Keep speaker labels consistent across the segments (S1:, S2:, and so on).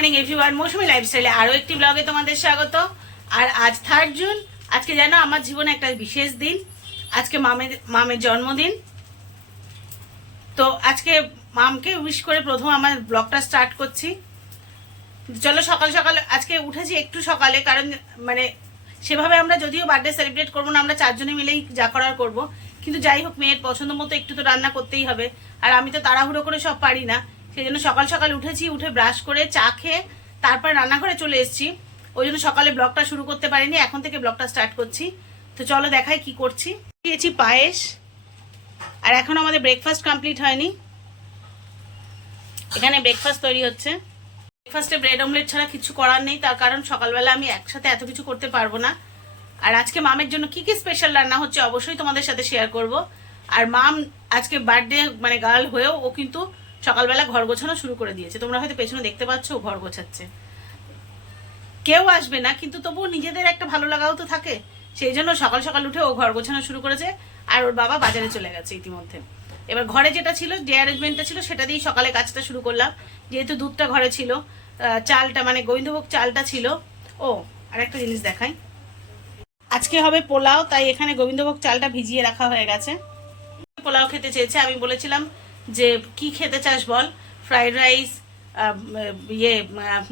S1: Morning everyone মৌসুমি লাইফস্টাইলে আরও একটি ব্লগে তোমাদের স্বাগত। আর আজ থার্ড জুন আজকে জানো আমার জীবনে একটা বিশেষ দিন। আজকে মামের মামের জন্মদিন। তো আজকে মামকে উইশ করে প্রথম আমার ব্লগটা স্টার্ট করছি। চলো সকাল সকাল, আজকে উঠেছি একটু সকালে, কারণ মানে সেভাবে আমরা যদিও বার্থডে সেলিব্রেট করব না, আমরা চারজনে মিলেই যা করার করব। কিন্তু যাই হোক, মেয়ের পছন্দ মতো একটু তো রান্না করতেই হবে। আর আমি তো তাড়াহুড়ো করে সব পারি না। সেই জন্য সকাল সকাল উঠেছি, উঠে ব্রাশ করে, চা খেয়ে তারপর রান্নাঘরে চলে এসেছি। ওই জন্য সকালে ব্লগটা শুরু করতে পারিনি, এখন থেকে ব্লগটা স্টার্ট করছি। তো চলো দেখাই কি করছি। দিয়েছি পায়েস, আর এখন আমাদের ব্রেকফাস্ট কমপ্লিট হয়নি। এখানে ব্রেকফাস্ট তৈরি হচ্ছে। ব্রেকফাস্টে ব্রেড অমলেট ছাড়া কিছু করার নেই, তার কারণ সকালবেলা আমি একসাথে এত কিছু করতে পারব না। আর আজকে মামের জন্য কি কি স্পেশাল রান্না হচ্ছে অবশ্যই তোমাদের সাথে শেয়ার করব। আর মাম আজকে বার্থডে মানে গার্ল হয়েও ও কিন্তু সকালবেলা ঘর গোছানো শুরু করে দিয়েছে। তোমরা হয়তো পেছনে দেখতে পাচ্ছ ঘর গোছাচ্ছে। কেউ আসবে না, কিন্তু তবুও নিজেদের একটা ভালো লাগাও তো থাকে। সেই জন্য সকাল সকাল উঠে ও ঘর গোছানো শুরু করেছে আর ওর বাবা বাজারে চলে গেছে ইতিমধ্যে। এবার ঘরে যেটা ছিল, যে অ্যারেঞ্জমেন্টটা ছিল, সেটা দিয়েই সকালে কাজটা শুরু করলাম। যেহেতু দুধটা ঘরে ছিল চালটা মানে গোবিন্দভোগ চালটা ছিল। ও আর একটা জিনিস দেখাই। আজকে হবে পোলাও, তাই এখানে গোবিন্দভোগ চালটা ভিজিয়ে রাখা হয়ে গেছে। পোলাও খেতে চেয়েছে, আমি বলেছিলাম যে কি খেতে চাস বল? ফ্রাইড রাইস ইয়ে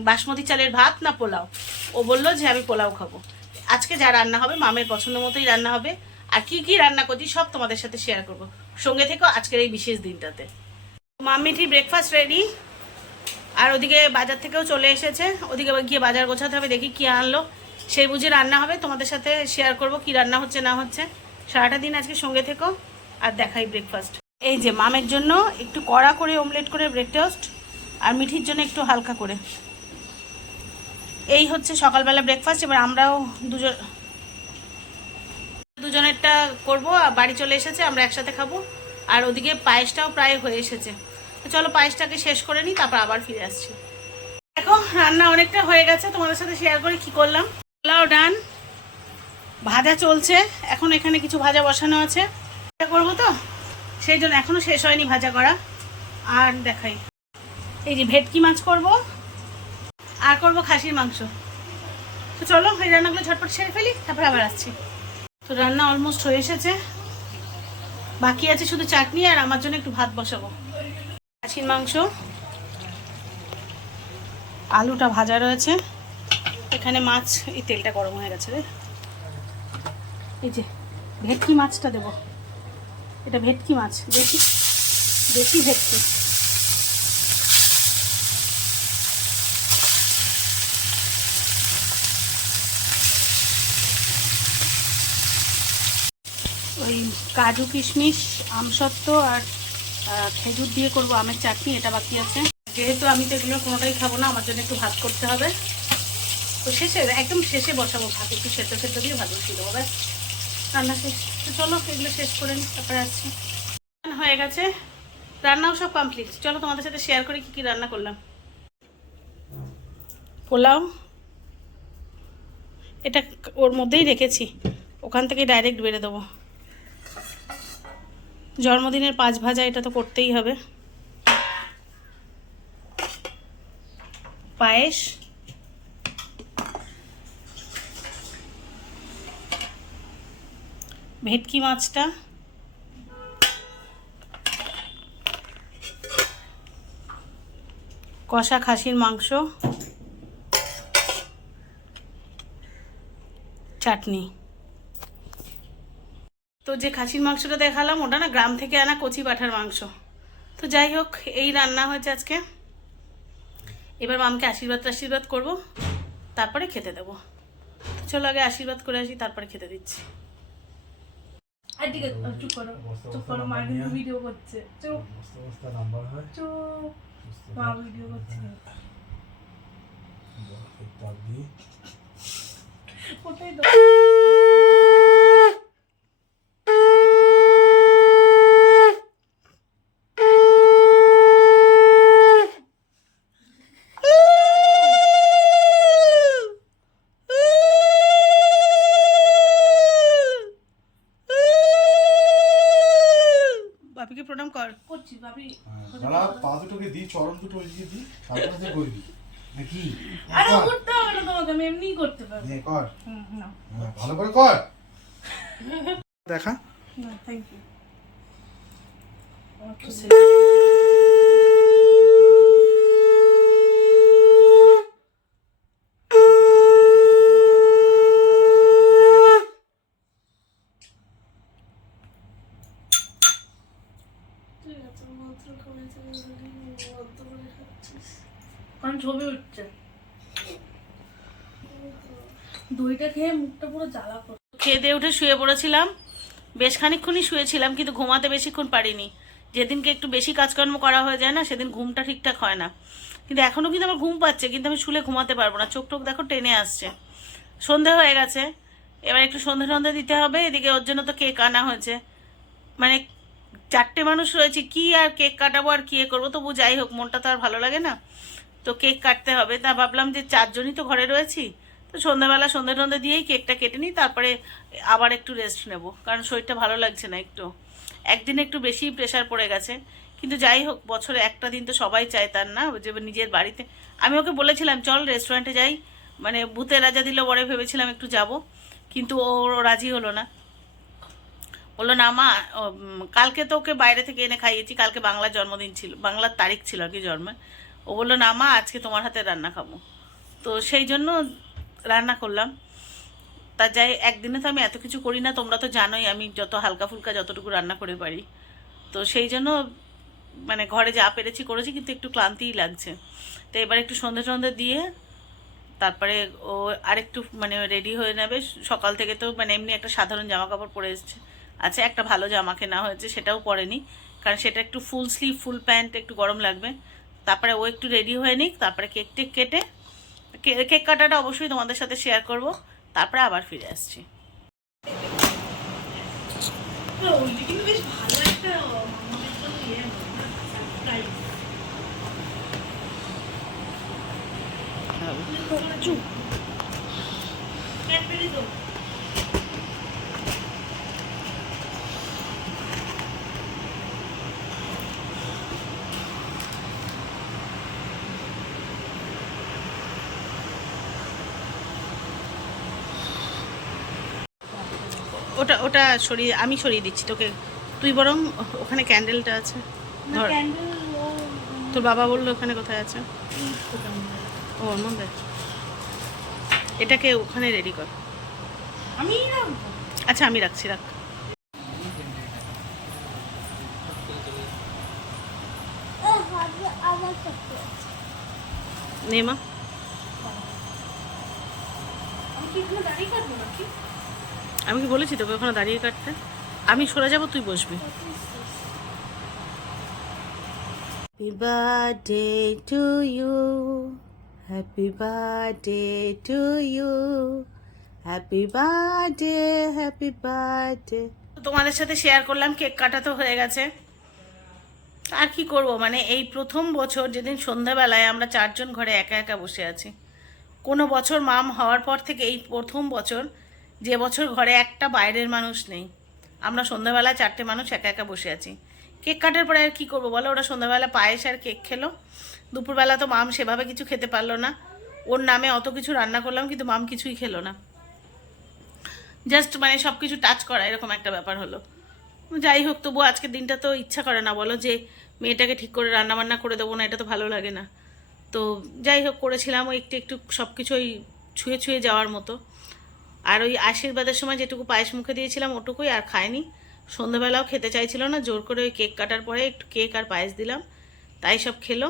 S1: বাসমতি চালের ভাত না পোলাও? ও বলল যে, আমি পোলাও খাব। আজকে যা রান্না হবে, মামের পছন্দ মতোই রান্না হবে। আর কি কি রান্না করছি, সব তোমাদের সাথে শেয়ার করব। সঙ্গে থেকেও আজকের এই বিশেষ দিনটাতে। মামিটি ব্রেকফাস্ট রেডি আর ওদিকে বাজার থেকেও চলে এসেছে। ওদিকে গিয়ে বাজার গোছাতে হবে, দেখি কি আনলো। সেই বুঝে রান্না হবে, তোমাদের সাথে শেয়ার করব কি রান্না হচ্ছে, না হচ্ছে। সারাটা দিন আজকে সঙ্গে থেকেও আর দেখাই ব্রেকফাস্ট এই যে মামের জন্য একটু কড়া করে অমলেট করে ব্রেক টোস্ট আর মিঠির জন্য একটু হালকা করে। এই হচ্ছে সকালবেলা ব্রেকফাস্ট এবার আমরাও দুজন দুজনেরটা করব বাড়ি চলে এসেছে, আমরা একসাথে খাব। আর ওদিকে পায়েসটাও প্রায় হয়ে এসেছে। চলো পায়েসটাকে শেষ করে নিই তারপর আবার ফিরে আসছি। দেখো, রান্না অনেকটা হয়ে গেছে, তোমাদের সাথে শেয়ার করে কি করলাম। পোলাও ডান, ভাজা চলছে, এখন এখানে কিছু ভাজা বসানো আছে। করব তো? সেই জন্য এখনও শেষ হয়নি ভাজা করা। আর দেখাই। এই যে ভেটকি মাছ করব, আর করব খাসির মাংস। তো চলো, এই রান্নাগুলো ঝটপট সেরে ফেলি, তারপর আবার আসছি। তো রান্না অলমোস্ট হয়ে এসেছে। বাকি আছে শুধু চাটনি আর আমার জন্য একটু ভাত বসাবো। খাসির মাংস। আলুটা ভাজা রয়েছে। এখানে মাছ, এই তেলটা গরম হয়ে গেছে রে। এই যে ভেটকি মাছটা দেব। এটা ভেটকি মাছ দেখি দেখি ভেটকি। ওই কাজু কিশমিশ, আমসত্ত্ব আর খেজুর দিয়ে করব আমের চাটনি, এটা বাকি আছে। যেহেতু আমি তো এগুলো কোনোটাই খাব না, আমার জন্য একটু ভাত করতে হবে। তো শেষে, একদম শেষে বসাবো ভাত, একটু সেদ্ধ সেদ্ধ দিয়ে ভাত বসিয়ে দেবো রান্না শেষ। চলো, এগুলো শেষ করে নিই তারপরে আসছি। হয়ে গেছে। রান্নাও সব কমপ্লিট চলো, তোমাদের সাথে শেয়ার করি কী কী রান্না করলাম। পোলাও। এটা ওর মধ্যেই রেখেছি। ওখান থেকে ডাইরেক্ট বেড়ে দেবো। জন্মদিনের পাঁচ ভাজা এটা তো করতেই হবে। পায়েস। ভেটকি মাছটা। কষা খাসির মাংস। চাটনি। তো যে খাসির মাংসটা দেখালাম, ওটা না গ্রাম থেকে আনা কচি পাঠার মাংস। তো যাই হোক, এই রান্না হয়েছে আজকে। এবার মামকে আশীর্বাদ আশীর্বাদ করব, তারপরে খেতে দেবো। চলো আগে আশীর্বাদ করে আসি, তারপরে খেতে দিচ্ছি।
S2: আর দিকে চুপ করো চুপ করো মা কিন্তু ভিডিও করছে চুপ
S3: বস্তা বস্তা নাম্বার হয়
S2: চুপ মা ভিডিও করছে
S3: তার
S2: করছি ভাবি
S3: দাঁড়া পা দুটোকে দিই চরম দুটো ওইদিকে দিই তারপরে যে করবি নাকি
S2: আরে
S3: উঠতে
S2: করতে হবে না তোমাকে আমি এমনি করতে পারব।
S3: নে কর।
S2: না
S3: হ্যাঁ, ভালো করে কর। দেখা।
S2: না থ্যাংক ইউ কারণ ছবি উঠছে দইটা খেয়ে মুখটা পুরো জ্বালা করছে
S1: খেয়ে দিয়ে উঠে শুয়ে পড়েছিলাম। বেশ খানিকক্ষণই শুয়েছিলাম, কিন্তু ঘুমাতে বেশিক্ষণ পারিনি। যেদিনকে একটু বেশি কাজকর্ম করা হয়ে যায় না, সেদিন ঘুমটা ঠিকঠাক হয় না। কিন্তু এখনও কিন্তু আমার ঘুম পাচ্ছে, কিন্তু আমি শুলে ঘুমাতে পারব না। চোখ টোক দেখো, টেনে আসছে। সন্ধে হয়ে গেছে। এবার একটু সন্ধে সন্ধে দিতে হবে, এদিকে ওর জন্য তো কেক আনা হয়েছে। মানে চারটে মানুষ রয়েছে, কি আর কেক কাটাবো আর কি করব? তবু যাই হোক, মনটা তো আর ভালো লাগে না। তো কেক কাটতে হবে। তা ভাবলাম যে চারজনই তো ঘরে রয়েছি তো সন্ধ্যাবেলা সন্ধে টন্ধে দিয়েই কেকটা কেটে নিই, তারপরে আবার একটু রেস্ট নেব। কারণ শরীরটা ভালো লাগছে না একটু। একদিন একটু বেশি প্রেশার পড়ে গেছে। কিন্তু যাই হোক, বছরে একটা দিন তো সবাই চায় তার না, যে নিজের বাড়িতে। আমি ওকে বলেছিলাম, চল রেস্টুরেন্টে যাই। মানে ভূতের রাজা দিল বরে ভেবেছিলাম একটু যাব, কিন্তু ও রাজি হলো না। বলল, না মা কালকে তো ওকে বাইরে থেকে এনে খাইয়েছি, কালকে বাংলার জন্মদিন ছিল, বাংলার তারিখ ছিল আর কি জন্মে ও বলল, না মা, আজকে তোমার হাতে রান্না খাব। তো সেই জন্য রান্না করলাম। তা যাই, একদিনে তো আমি এত কিছু করি না, তোমরা তো জানোই আমি যত হালকা ফুলকা যতটুকু রান্না করে পারি। তো সেই জন্য মানে ঘরে যা পেরেছি করেছি, কিন্তু একটু ক্লান্তিই লাগছে। তো এবার একটু সন্ধে সন্ধে দিয়ে তারপরে ও আরেকটু মানে রেডি হয়ে নেবে। সকাল থেকে তো মানে এমনি একটা সাধারণ জামা কাপড় পরে এসছে। আচ্ছা একটা ভালো জামা কেনা হয়েছে, সেটাও পরেনি। কারণ সেটা একটু ফুল স্লিভ ফুল প্যান্ট একটু গরম লাগবে। তারপরে ও একটু রেডি হয়ে নিক, তারপরে কেক টেক কেটে কেক কাটাটা অবশ্যই তোমাদের সাথে শেয়ার করব। তারপরে আবার ফিরে আসছি।
S2: ওইটা কিন্তু বেশ ভালো একটা মামাদের জন্য ইয়ে surprise। Cadbury তো।
S1: ওটা ওটা সরিয়ে আমি সরিয়ে দিচ্ছি তোকে। তুই বরং ওখানে ক্যান্ডেলটা আছে। ধর। তোর বাবা বলল ওখানে কোথায় আছে। ও মধ্যে এটাকে ওখানে রেডি কর।
S2: আমি
S1: আচ্ছা আমি রাখছি রাখ। নেমা
S2: আমি কি এখানে দাঁড়িয়ে কাটবো নাকি?
S1: আমি কি বলেছি তোকে ওখানে দাঁড়িয়ে কাটতে? আমি সরে যাব, তুই বসবি। Happy birthday to you happy birthday to you happy birthday happy birthday তোমাদের সাথে শেয়ার করলাম কেক কাটা তো হয়ে গেছে। আর কি করব মানে এই প্রথম বছর যেদিন সন্ধ্যাবেলায় আমরা চারজন ঘরে একা একা বসে আছি। কোনো বছর মাম হওয়ার পর থেকে এই প্রথম বছর যে বছর ঘরে একটা বাইরের মানুষ নেই। আমরা সন্ধ্যাবেলা চারটে মানুষ একা একা বসে আছি। কেক কাটার পরে আর কী করব বলো? ওরা সন্ধ্যাবেলা পায়েস আর কেক খেলো। দুপুরবেলা তো মাম সেভাবে কিছু খেতে পারল না। ওর নামে অত কিছু রান্না করলাম, কিন্তু মাম কিছুই খেলো না। জাস্ট মানে সব কিছু টাচ করা, এরকম একটা ব্যাপার হলো। যাই হোক তবু আজকের দিনটা তো ইচ্ছা করে না বলো যে মেয়েটাকে ঠিক করে রান্না বান্না করে দেবো না, এটা তো ভালো লাগে না। তো যাই হোক, করেছিলাম ওই একটু একটু সব কিছু ওই ছুঁয়ে ছুঁয়ে যাওয়ার মতো। আর ওই আশীর্বাদের সময় যেটুকু পায়েস মুখে দিয়েছিলাম ওটুকুই আর খায়নি সন্ধ্যাবেলাও খেতে চাইছিল না, জোর করে ওই কেক কাটার পরে একটু কেক আর পায়েস দিলাম, তাই সব খেলো।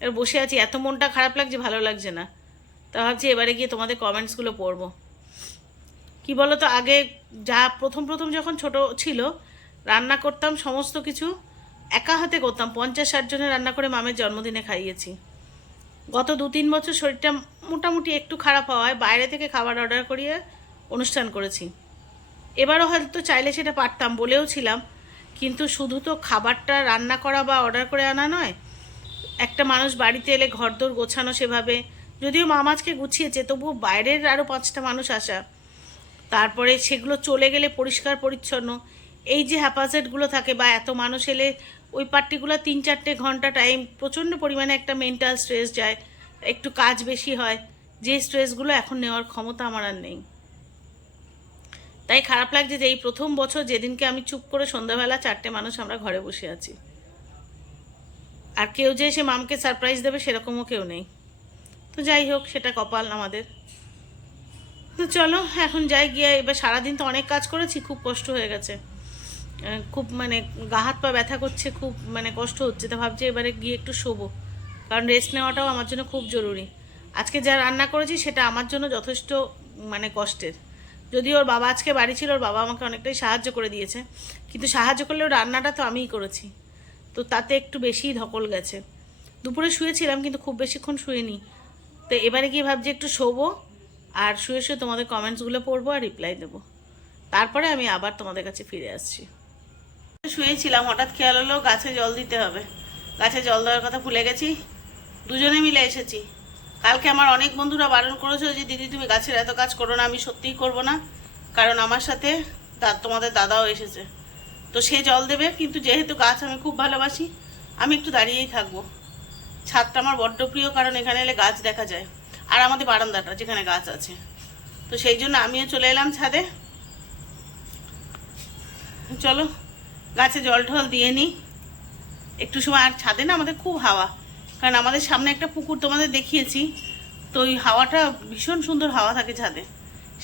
S1: এবার বসে আছি, এত মনটা খারাপ লাগছে, ভালো লাগছে না। তা ভাবছি এবারে গিয়ে তোমাদের কমেন্টসগুলো পড়ব। কি বলো তো আগে যা প্রথম প্রথম যখন ছোট ছিল, রান্না করতাম সমস্ত কিছু একা হাতে করতাম। পঞ্চাশ ষাট জনের রান্না করে মামের জন্মদিনে খাইয়েছি। গত দু তিন বছর শরীরটা মোটামুটি একটু খারাপ হওয়ায় বাইরে থেকে খাবার অর্ডার করিয়ে অনুষ্ঠান করেছি। এবারও হয়তো চাইলে সেটা পারতাম বলেও ছিলাম, কিন্তু শুধু তো খাবারটা রান্না করা বা অর্ডার করে আনা নয়, একটা মানুষ বাড়িতে এলে ঘরদোর গোছানো সেভাবে, যদিও মামাজকে গুছিয়েছে, তবুও বাইরের আরও পাঁচটা মানুষ আসা। তারপরে সেগুলো চলে গেলে পরিষ্কার পরিচ্ছন্ন, এই যে হ্যাপাজেটগুলো থাকে বা এত মানুষ এলে ওই পার্টিকুলার তিন চারটে ঘণ্টা টাইম প্রচণ্ড পরিমাণে একটা মেন্টাল স্ট্রেস যায় একটু কাজ বেশি হয়, যে স্ট্রেসগুলো এখন নেওয়ার ক্ষমতা আমার আর নেই। তাই খারাপ লাগছে যে এই প্রথম বছর যেদিনকে আমি চুপ করে সন্ধ্যাবেলা চারটে মানুষ আমরা ঘরে বসে আছি। আর কেউ যে এসে মামকে সারপ্রাইজ দেবে সেরকমও কেউ নেই। তো যাই হোক, সেটা কপাল আমাদের। তো চলো, এখন যাই গিয়ে, এবার সারাদিন তো অনেক কাজ করেছি, খুব কষ্ট হয়ে গেছে। খুব মানে গা হাত পা ব্যথা করছে, খুব মানে কষ্ট হচ্ছে, তো ভাবছি এবারে গিয়ে একটু শোবো। কারণ রেস্ট নেওয়াটাও আমার জন্য খুব জরুরি। আজকে যা রান্না করেছি সেটা আমার জন্য যথেষ্ট মানে কষ্টের। যদি ওর বাবা আজকে বাড়ি ছিল, ওর বাবা আমাকে অনেকটাই সাহায্য করে দিয়েছে। কিন্তু সাহায্য করলেও রান্নাটা তো আমিই করেছি। তো তাতে একটু বেশিই ধকল গেছে। দুপুরে শুয়েছিলাম, কিন্তু খুব বেশিক্ষণ শুয়েনি তো এবারে গিয়ে ভাবছি একটু শোবো, আর শুয়ে শুয়ে তোমাদের কমেন্টসগুলো পড়ব আর রিপ্লাই দেবো। তারপরে আমি আবার তোমাদের কাছে ফিরে আসছি। শুয়েছিলাম, হঠাৎ খেয়াল হলো গাছে জল দিতে হবে। গাছে জল দেওয়ার কথা ভুলে গেছি। দুজনে মিলে এসেছি। কালকে আমার অনেক বন্ধুরা বারণ করেছিল যে, দিদি, তুমি গাছের এত কাজ করো না, আমি সত্যিই করব না। কারণ আমার সাথে তোমাদের দাদাও এসেছে। তো সে জল দেবে, কিন্তু যেহেতু গাছ আমি খুব ভালোবাসি, আমি একটু দাঁড়িয়েই থাকব। ছাদটা আমার বড্ড প্রিয়, কারণ এখানে এলে গাছ দেখা যায়। আর আমাদের বারান্দাটা, যেখানে গাছ আছে। তো সেই জন্য আমিও চলে এলাম ছাদে। চলো, গাছে জল টল দিয়ে নিই। একটু সময়, আর ছাদে না আমাদের খুব হাওয়া। কারণ আমাদের সামনে একটা পুকুর তোমাদের দেখিয়েছি, তো ওই হাওয়াটা ভীষণ সুন্দর হাওয়া থাকে ছাদে।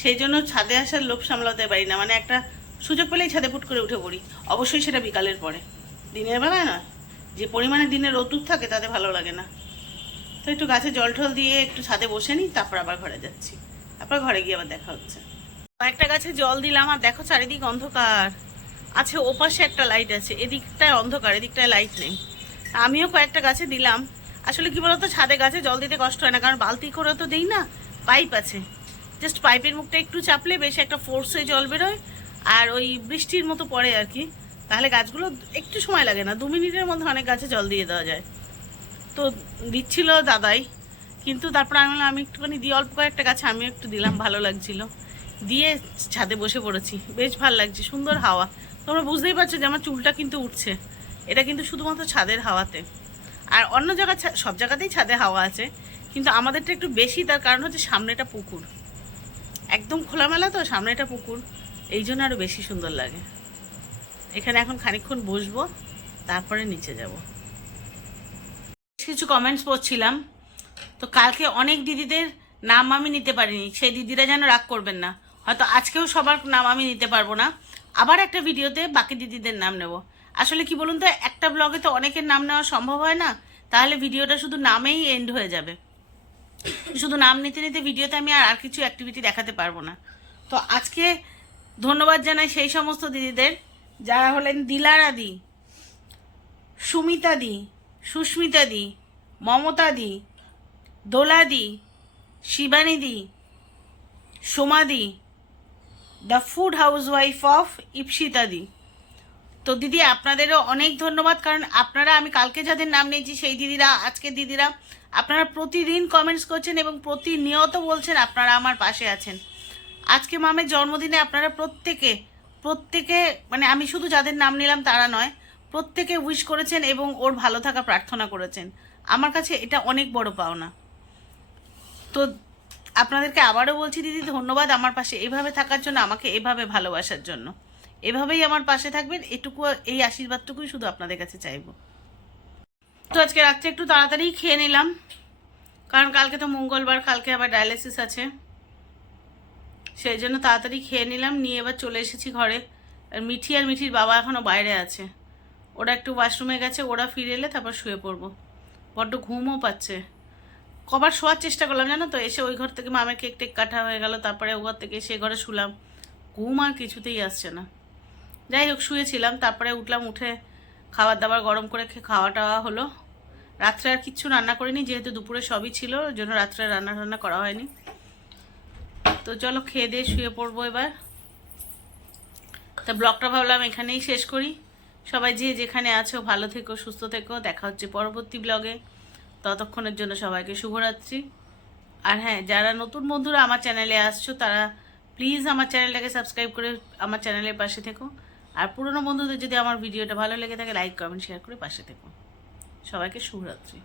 S1: সেই জন্য ছাদে আসার লোভ সামলাতে পারি না মানে একটা সুযোগ পেলেই ছাদে পুট করে উঠে পড়ি। অবশ্যই সেটা বিকালের পরে। দিনের বেলায় নয়, যে পরিমাণে দিনে রোদ্দুর থাকে তাতে ভালো লাগে না। তো একটু গাছে জল টল দিয়ে একটু ছাদে বসে নিই, তারপর আবার ঘরে যাচ্ছি। তারপর ঘরে গিয়ে আবার দেখা হচ্ছে। কয়েকটা গাছে জল দিলাম, আর দেখো চারিদিক অন্ধকার। আছে ওপাশে একটা লাইট আছে, এদিকটায় অন্ধকার, এদিকটায় লাইট নেই। আমিও কয়েকটা গাছে দিলাম আসলে কি বলতো, ছাদে গাছে জল দিতে কষ্ট হয় না, কারণ বালতি করে তো দেই না, পাইপ আছে। জাস্ট পাইপের মুখটা একটু চাপলে বেশ একটা ফোর্সে জল বেরোয়, আর ওই বৃষ্টির মতো পড়ে আর কি। তাহলে গাছগুলো একটু সময় লাগে না, দু মিনিটের মধ্যে অনেক গাছে জল দিয়ে দেওয়া যায়। তো দিচ্ছিল দাদাই, কিন্তু তারপর আমি আমি একটুখানি দিয়ে অল্প কয়েকটা গাছে আমিও একটু দিলাম, ভালো লাগছিল। দিয়ে ছাদে বসে পড়েছি, বেশ ভালো লাগছে, সুন্দর হাওয়া। তোমরা বুঝতেই পারছ যে আমার চুলটা কিন্তু উঠছে। এটা কিন্তু শুধুমাত্র ছাদের হাওয়াতে। আর অন্য জায়গা সব জায়গাতেই ছাদে হাওয়া আছে, কিন্তু আমাদেরটা একটু বেশি, তার কারণ হচ্ছে সামনেটা পুকুর। একদম খোলামেলা তো, সামনেটা পুকুর। এই জন্য আরও বেশি সুন্দর লাগে। এখানে এখন খানিকক্ষণ বসবো, তারপরে নিচে যাব। কিছু কমেন্টস পড়ছিলাম। তো কালকে অনেক দিদিদের নাম আমি নিতে পারিনি, সেই দিদিরা যেন রাগ করবেন না। হয়তো আজকেও সবার নাম আমি নিতে পারব না। আবার একটা ভিডিওতে বাকি দিদিদের নাম নেব। আসলে কি বলুন তো, একটা ব্লগে তো অনেকের নাম নেওয়া সম্ভব হয় না, তাহলে ভিডিওটা শুধু নামেই এন্ড হয়ে যাবে। শুধু নাম নিতে নিতে ভিডিওতে আমি আর আর কিছু অ্যাক্টিভিটি দেখাতে পারব না। তো আজকে ধন্যবাদ জানাই সেই সমস্ত দিদিদের, যারা হলেন Dilara di, Sumita di, Susmita di, Mamata di, Dola di, Shibani di, Soma di, the food housewife of Ipsita di. তো দিদি, আপনাদেরও অনেক ধন্যবাদ, কারণ আপনারা, আমি কালকে যাদের নাম নিয়েছি, সেই দিদিরা, আজকে দিদিরা, আপনারা প্রতিদিন কমেন্টস করছেন এবং প্রতিনিয়ত বলছেন আপনারা আমার পাশে আছেন। আজকে মামের জন্মদিনে আপনারা প্রত্যেকে প্রত্যেকে মানে আমি শুধু যাদের নাম নিলাম তারা নয়, প্রত্যেকে উইশ করেছেন এবং ওর ভালো থাকা প্রার্থনা করেছেন। আমার কাছে এটা অনেক বড় পাওনা। তো আপনাদেরকে আবারও বলছি দিদি, ধন্যবাদ আমার পাশে এভাবে থাকার জন্য, আমাকে এভাবে ভালোবাসার জন্য। এভাবেই আমার পাশে থাকবেন, এটুকু, এই আশীর্বাদটুকুই শুধু আপনাদের কাছে চাইব। তো আজকে রাত্রে একটু তাড়াতাড়ি খেয়ে নিলাম, কারণ কালকে তো মঙ্গলবার, কালকে আবার ডায়ালিসিস আছে। সেই জন্য তাড়াতাড়ি খেয়ে নিলাম, নিয়ে এবার চলে এসেছি ঘরে। আর মিঠি আর মিঠির বাবা এখনও বাইরে আছে। ওরা একটু ওয়াশরুমে গেছে, ওরা ফিরে এলে তারপর শুয়ে পড়ব। বড্ড ঘুমও পাচ্ছে। কবার শোয়ার চেষ্টা করলাম, জানো তো? এসে ওই ঘর থেকে মামের কেক টেক কাটা হয়ে গেল, তারপরে ও ঘর থেকে সে ঘরে শুলাম। ঘুম আর কিছুতেই আসছে না। যাই হোক শুয়েছিলাম, তারপরে উঠলাম, উঠে খাবার দাবার গরম করে খাওয়া টাওয়া হলো। রাত্রে আর কিচ্ছু রান্না করিনি, যেহেতু দুপুরে সবই ছিল, ওই জন্য রাত্রে রান্না টান্না করা হয়নি। তো চলো, খেয়ে দিয়ে শুয়ে পড়ব এবার। তা ব্লগটা ভাবলাম এখানেই শেষ করি। সবাই যে যেখানে আছো, ভালো থেকো, সুস্থ থেকো। দেখা হচ্ছে পরবর্তী ব্লগে। ততক্ষণের জন্য সবাইকে শুভরাত্রি। আর হ্যাঁ যারা নতুন বন্ধুরা আমার চ্যানেলে আসছো, তারা প্লিজ আমার চ্যানেলটাকে সাবস্ক্রাইব করে আমার চ্যানেলের পাশে থেকো। আর পুরনো বন্ধুদের যদি আমার ভিডিওটা ভালো লেগে থাকে লাইক কমেন্ট শেয়ার করে পাশে থেকো। সবাইকে শুভরাত্রি।